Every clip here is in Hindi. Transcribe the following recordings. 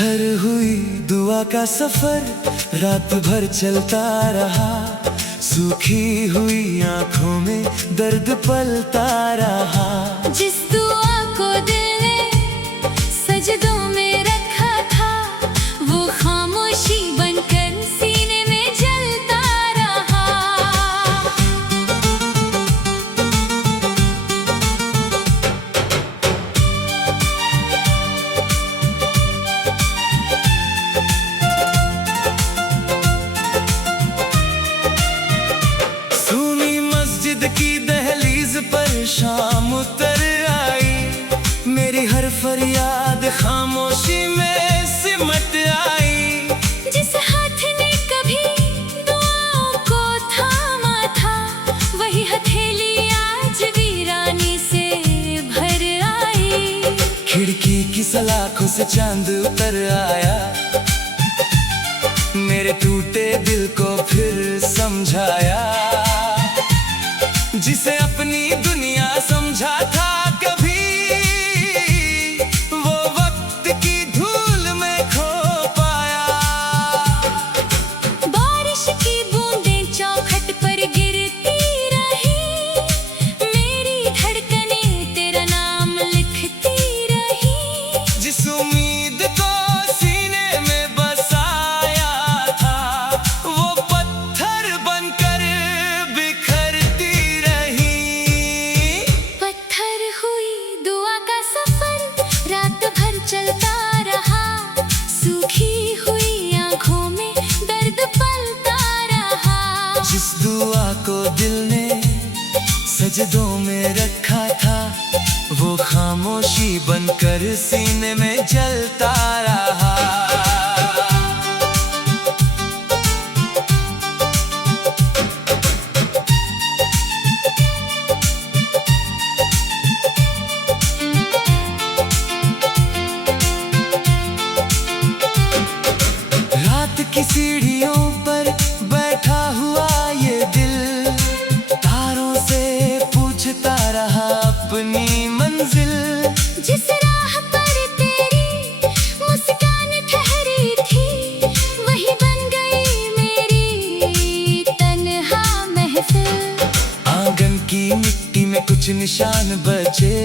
पत्थर हुई दुआ का सफर रात भर चलता रहा। सूखी हुई आंखों में दर्द पलता रहा। जिस दुआ को दिल ने सजदों में रखा था, वो खामोशी बनकर सीने में जलता रहा। की दहलीज पर शाम उतर आई। मेरी हर फरियाद खामोशी में सिमट आई। जिस हाथ ने कभी दुआओं को थामा था, वही हथेली आज वीरानी से भर आई। खिड़की की सलाखों से चांद उतर आया। मेरे टूटे दिल को फिर समझाया। जिसे अपनी दुनिया समझा था कभी, वो वक्त की धूल में खो पाया। बारिश की बूंदें चौखट पर गिरती रही। मेरी धड़कनें तेरा नाम लिखती रही। जिस उम्मीद को सीने में बसाया था, वो पत्थर बनकर बिखरती चलता रहा। सूखी हुई आंखों में दर्द पलता रहा। जिस दुआ को दिल ने सजदों में रखा था, वो खामोशी बनकर सीने में जलता रहा। की सीढ़ियों पर बैठा हुआ ये दिल, तारों से पूछता रहा अपनी मंजिल। जिस राह पर तेरी मुस्कान ठहरी थी, वही बन गई मेरी तन्हा महफिल। आंगन की मिट्टी में कुछ निशान बचे,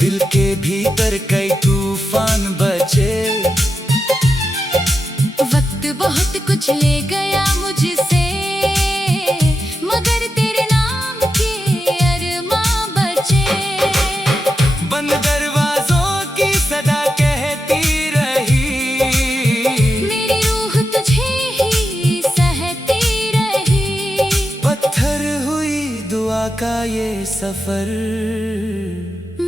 दिल के भीतर कई तूफान बचे। वक्त बहुत कुछ ले गया मुझसे, मगर तेरे नाम के अरमां बचे। बंद दरवाजों की सदा कहती रही, मेरी रूह तुझे ही सहती रही। पत्थर हुई दुआ का ये सफर,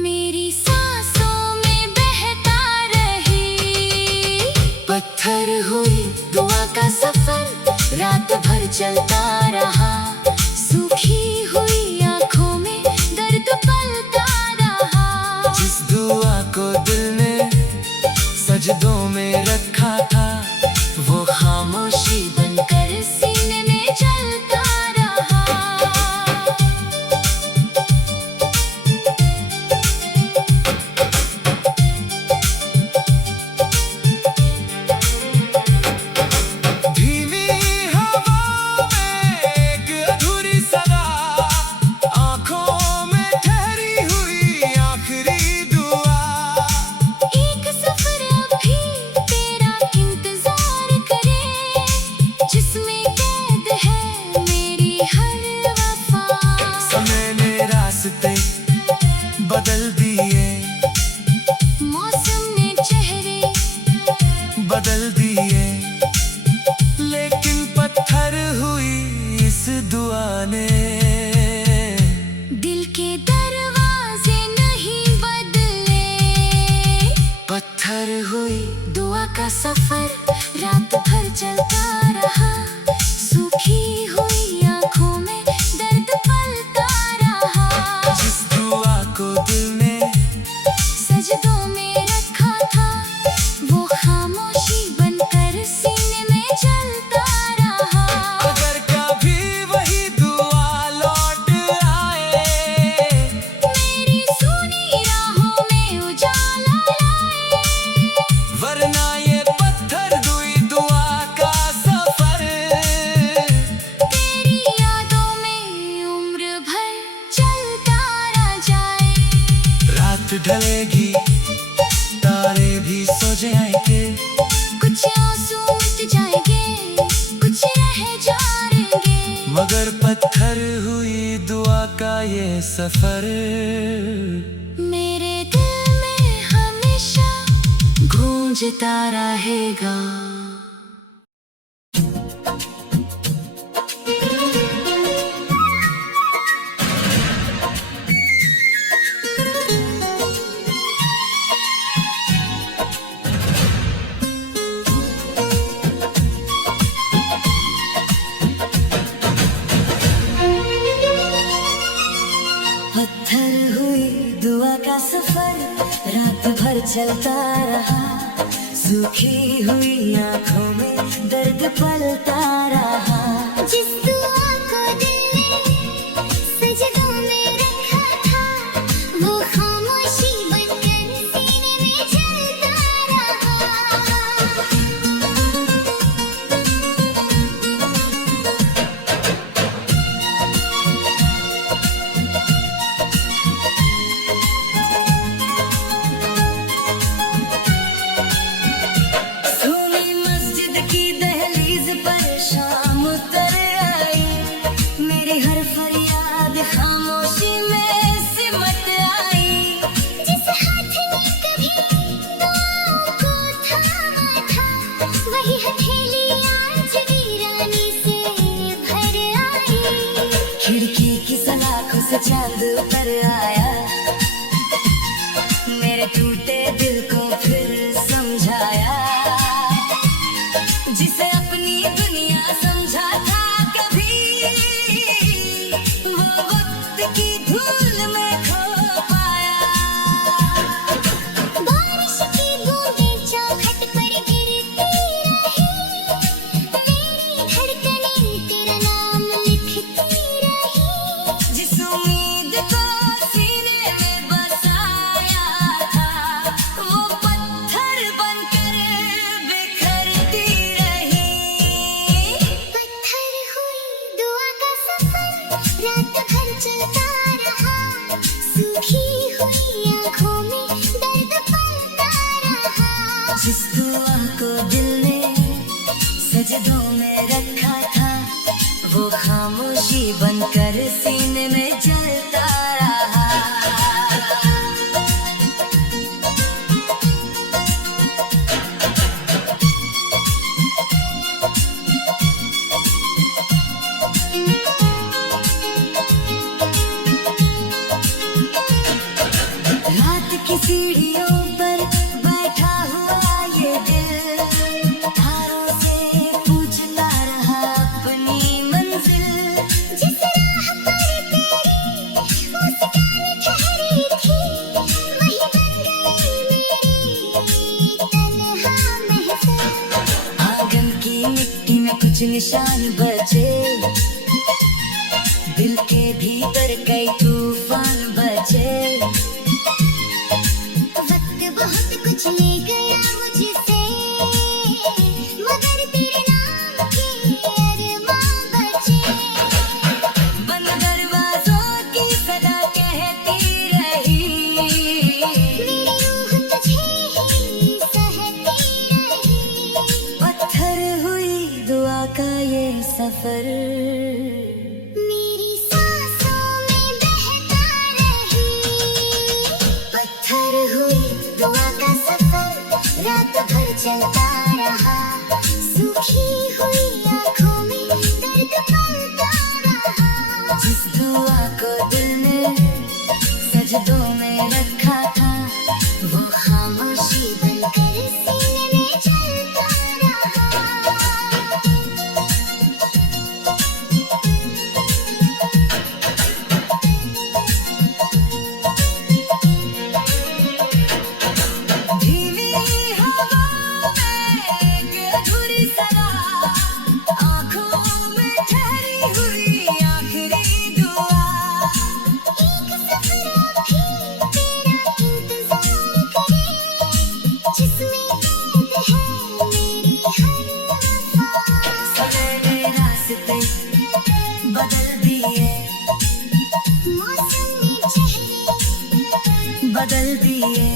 मेरी सांसों में बहता रही। पत्थर हुई दुआ का सफर रात भर चलता रहा। सूखी हुई आंखों में दर्द पलता रहा। जिस दुआ को दिल ने सजदों में रखा था, वो खामोशी बनकर सीने में जलता रहा। धीमी हवा में एक ढलेगी, तारे भी सो जाएंगे, कुछ आंसू मिट जाएंगे, कुछ रह जाएंगे, मगर पत्थर हुई दुआ का ये सफर मेरे दिल में हमेशा गूंजता रहेगा। पत्थर हुई दुआ का सफर रात भर चलता रहा, सूखी हुई आंखों में दर्द पलता रहा। जिस दुआ को दिल ने सजदों में रखा था, वो खामोशी बनकर सीने में जलता रहा। हर फरियाद खामोशी में सिमट आई। जिस हाथ ने कभी दुआओं को थामा था, वही हथेली आज वीरानी से भर आई। खिड़की की सलाखों से चांद उतर आया, मेरे टूटे दिल को फिर समझाया। जिसे अपनी दुनिया समझा था की धूल में खो पाया। बारिश की बूंदें चौखट पर गिरती रही, मेरी धड़कनें तेरा नाम लिखती रही। जिस उम्मीद को सीने में बसाया था, वो पत्थर बनकर बिखरती रही। पत्थर हुई दुआ का सफर रात भर चलता रहा, सूखी हुई आंखों में दर्द पलता रहा। जिस दुआ को दिल ने सजदों में रखा था, वो खामोशी बनकर सीने में जलता रहा। सीढ़ियों पर बैठा हुआ ये दिल, तारों से पूछता रहा अपनी मंजिल। जिस राह पर तेरी मुस्कान ठहरी थी, वही बन गई मेरी तन्हा महफिल। आंगन की मिट्टी में कुछ निशान बचे, दिल के भीतर कई तूफान बचे। बहुत कुछ ले गया मुझसे, मगर तेरे नाम के अरमां बचे। बंद दरवाजों की सदा कहती रही, मेरी रूह तुझे ही सहती रही। पत्थर हुई दुआ का ये सफर मेरी सांसों में बहता रही। पत्थर हुई दुआ का सफर रात भर चलता रहा, सूखी हुई आंखों में दर्द पलता रहा। जिस दुआ को दिल ने सजदों में रखा था, वो खामोशी बनकर सीने में जलता रहा। तेरा बदल दिए,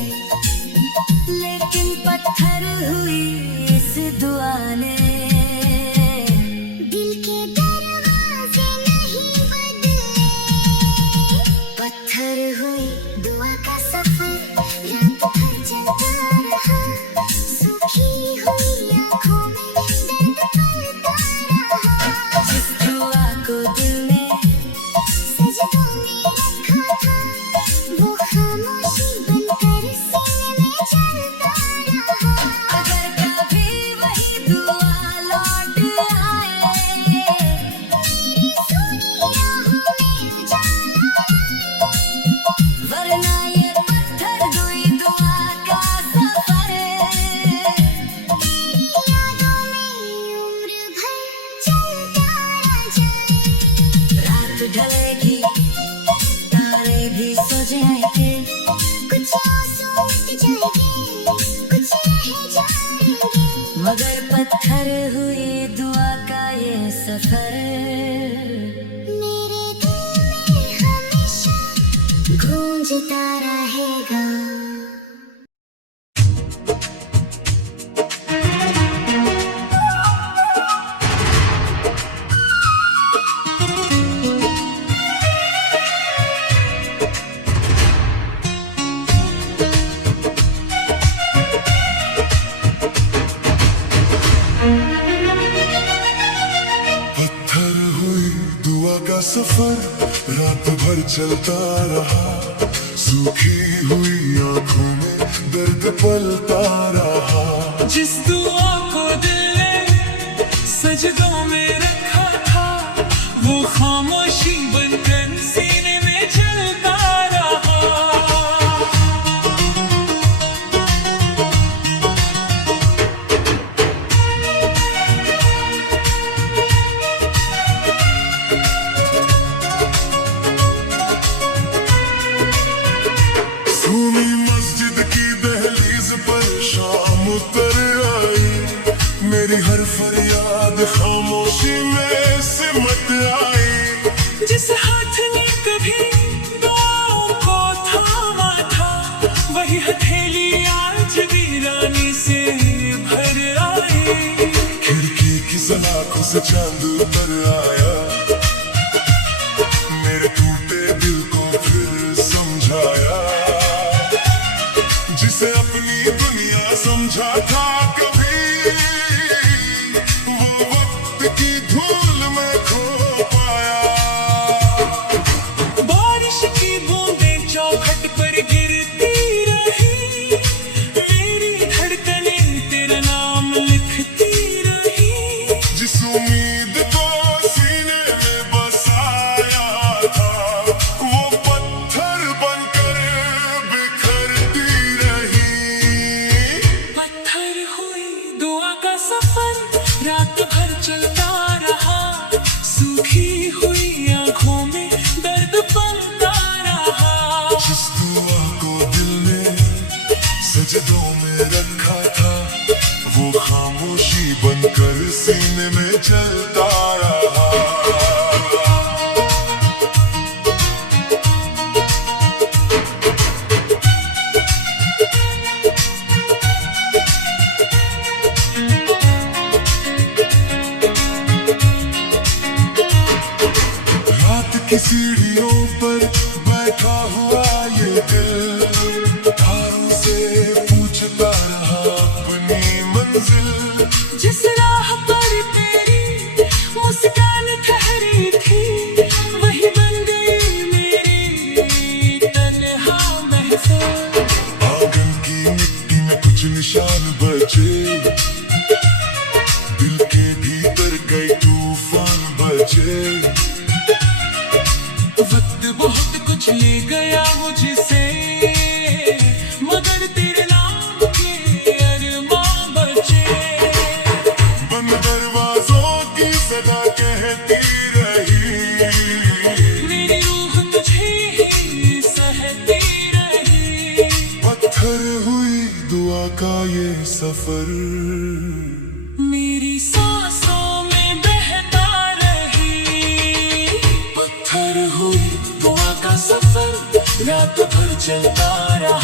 लेकिन पत्थर हुई इस दुआ ने। दिल के दरवाजे नहीं बदले, पत्थर हुई दुआ का सफर, रात भर चलता रहा, सूखी हुई आँखों में दर्द पलता रहा। जिस दुआ को दिल ने सजदों में रखा था, वो खामोशी बनकर सीने में चलता रहा। अगर कभी वही दुआ लौट आए, मेरी सुनी राहों में उजाला, वरना ये पत्थर हुई दुआ का सफर, तेरी यादों में उम्र भर चलता जाए। रात ढलेगी, तारे भी सो जाएंगे, कुछ आंसू मिट जाएंगे, कुछ रह जाएंगे, मगर पत्थर हुई दुआ का ये सफर मेरे दिल में हमेशा गूंजता रहेगा। पत्थर हुई दुआ का सफर, रात भर चलता रहा, सूखी हुई आंखों में दर्द पलता रहा। जिस दुआ को दिल ने सजदों में रखा था, वो खामोशी बनकर सीने में चलता रहा। सुनी मस्जिद की दहलीज पर शाम उतर आई, मेरी हर फरियाद खामोशी में सिमट आई। जिस हाथ ने कभी दुआओं को थामा था, वही हथेली आज वीरानी से भर आई। खिड़की की सलाखों से चांद उतर आया, मेरे टूटे दिल को फिर समझाया। जिसे अपनी दुनिया समझा था कभी, वो वक्त की धूल में खो पाया। बारिश की बूंदें चौखट पर गिरती रही, मेरी धड़कनें तेरा नाम लिखती रही। जिस उम्मीद को सीने में बसाया था, वो पत्थर बनकर बिखरती रही। पत्थर हुई दुआ का सफर, रात भर चलता रहा, सूखी हुई आंखों में दर्द पलता रहा। जिस दुआ को दिल ने सजदों में रखा था, वो खामोशी बनकर सीने में चलता रहा। रात की सीढ़ियों पर बैठा हुआ ये दिल, तारों से पूछता रहा अपनी मंजिल। जिस राह पर तेरी मुस्कान ठहरी थी, वही बन गई मेरी तन्हा महफिल। आंगन की मिट्टी में कुछ निशान बचे, दिल के भीतर कई तूफान बचे। वक्त बहुत कुछ ले गया मुझसे, मगर तेरे नाम के अरमां बचे। बंद दरवाजों की सदा कहती रही, मेरी रूह तुझे ही सहती रही। पत्थर हुई दुआ का ये सफर, मेरी सांसों में बहता रही। पत्थर हुई दुआ का सफर रात भर चलता रहा।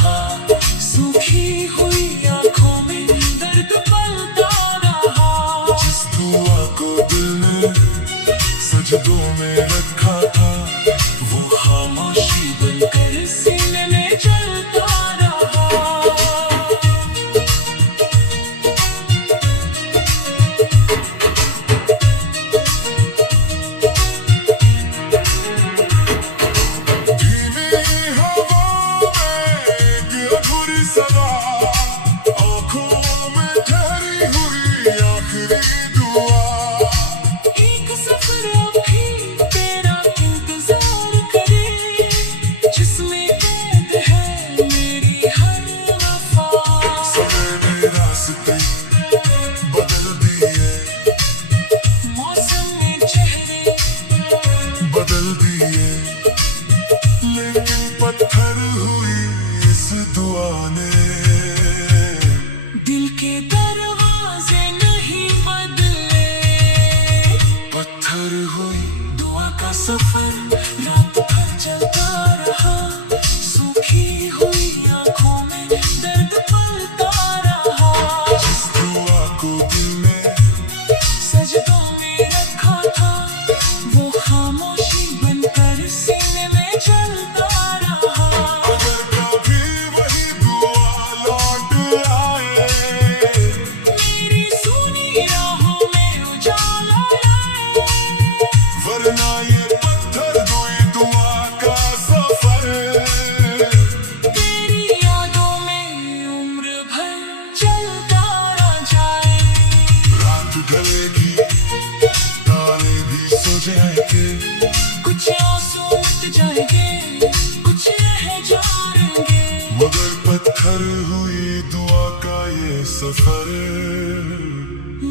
पत्थर हुई दुआ का ये सफर,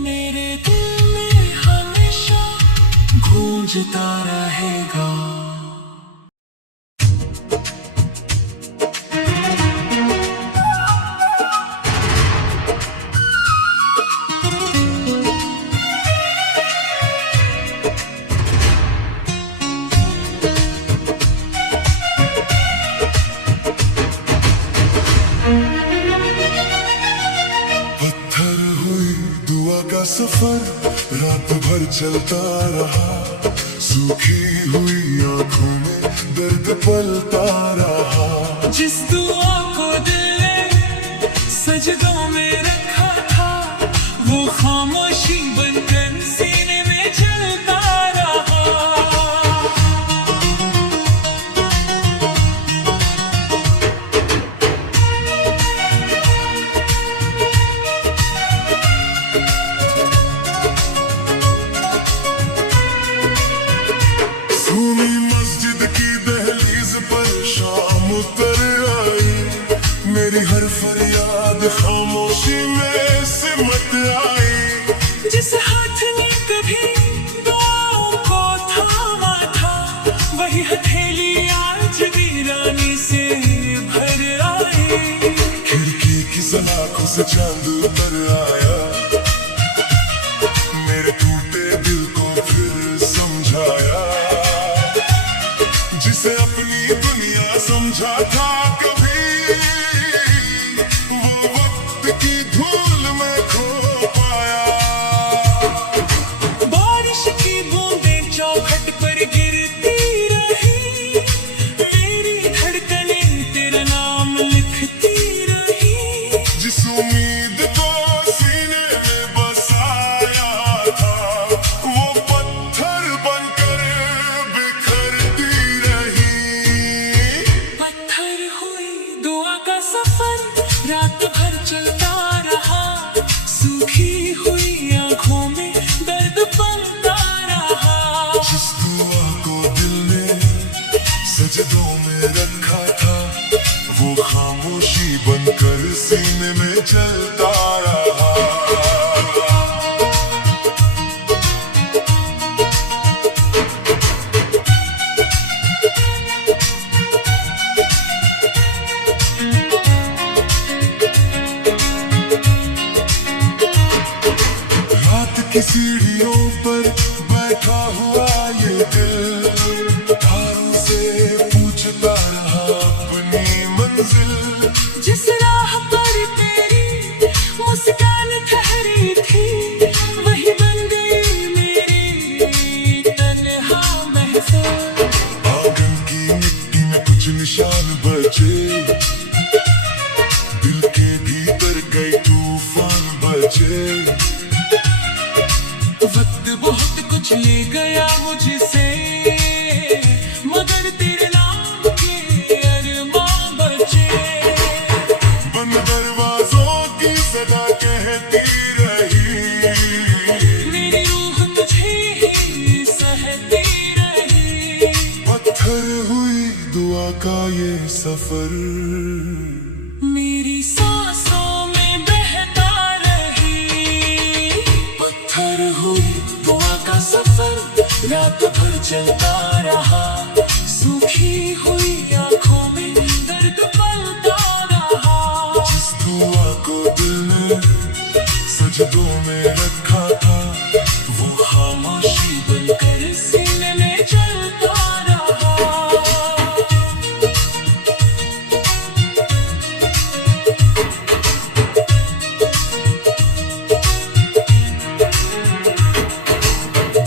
मेरे दिल में हमेशा गूंजता रहेगा। पत्थर हुई दुआ का सफर, रात भर चलता रहा, सूखी हुई आंखों में दर्द पलता रहा। जिस दुआ को दिल ने सजदों में रखा था, वो खामोशी बनकर सीने में चलता रहा। सुनी मस्जिद की दहलीज पर शाम उतर आई, मेरी हर फरियाद खामोशी में सिमट आई। जिस हाथ ने कभी दुआओं को थामा था, वही हथेली आज वीरानी से भर आई। खिड़की की सलाखों से चांद उतर आया, मेरे टूटे दिल को फिर समझाया। जिसे अपनी दुनिया समझा था कभी, वो वक्त की धूल में खो पाया। बारिश की बूंदें चौखट पर गिरती रही, मेरी धड़कनें तेरा नाम लिखती रही। जिस उम्मीद को सीने में बसाया था, वो पत्थर बनकर बिखरती रही। पत्थर हुई दुआ का सफर, रात भर चलता रहा, सूखी हुई आंखों में दर्द पलता रहा। जिस दुआ को दिल ने सजदों में रखा था, वो खामोशी बनकर सीने में चलता रहा। रात की सीढ़ियों पर बैठा हुआ ये दिल, तारों से पूछता रहा अपनी मंजिल। जिस राह पर तेरी मुस्कान ठहरी थी, वही बन गई मेरी तन्हा महफिल। आंगन की मिट्टी में कुछ निशान बचे, दिल के भीतर कई तूफान बचे। वक्त बहुत कुछ ले गया मुझसे, मगर तेरे नाम के अरमां बचे। बंद दरवाजों की सदा कहती रही, मेरी रूह तुझे ही सहती रही। पत्थर हुई दुआ का ये सफर, मेरी सांसों में बहता रही। पत्थर हुई दुआ का सफर, रात भर चलता रहा, सूखी हुई आंखों में दर्द पलता रहा। जिस दुआ को दिल ने सजदों में रखा था, वो खामोशी बनकर सीने में चलता रहा।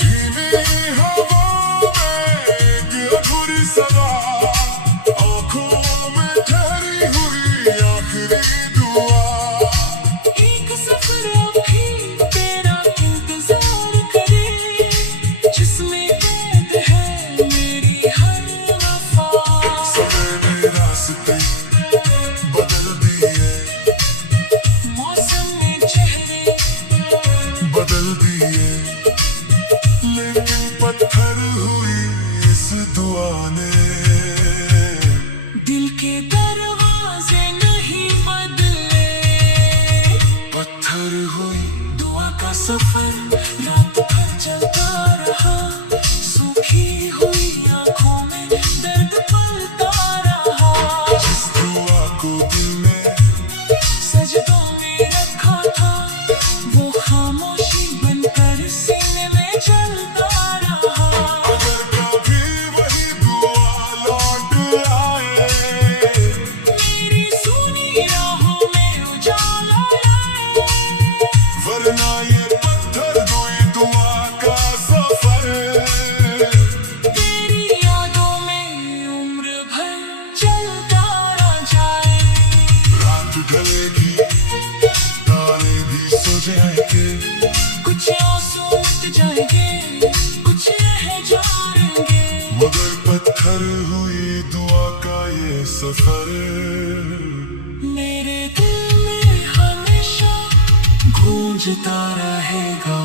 धीमी हवाओं में एक अधूरी सदा, आंखों में ठहरी हुई आखिरी दुआ। एक सफर अभी तेरा इंतजार करे, जिसमें कैद है मेरी हर वफा। समय में रास्ते बदल दिए, मौसम में चेहरे बदल दिए, लेकिन पत्थर हुई इस दुआ ने दिल के दरवाजे नहीं बदले। ढलेगी तारे भी सो जाएंगे, कुछ आंसू मिट जाएंगे, कुछ रह जाएंगे, मगर पत्थर हुई दुआ का ये सफर मेरे दिल में हमेशा गूंजता रहेगा।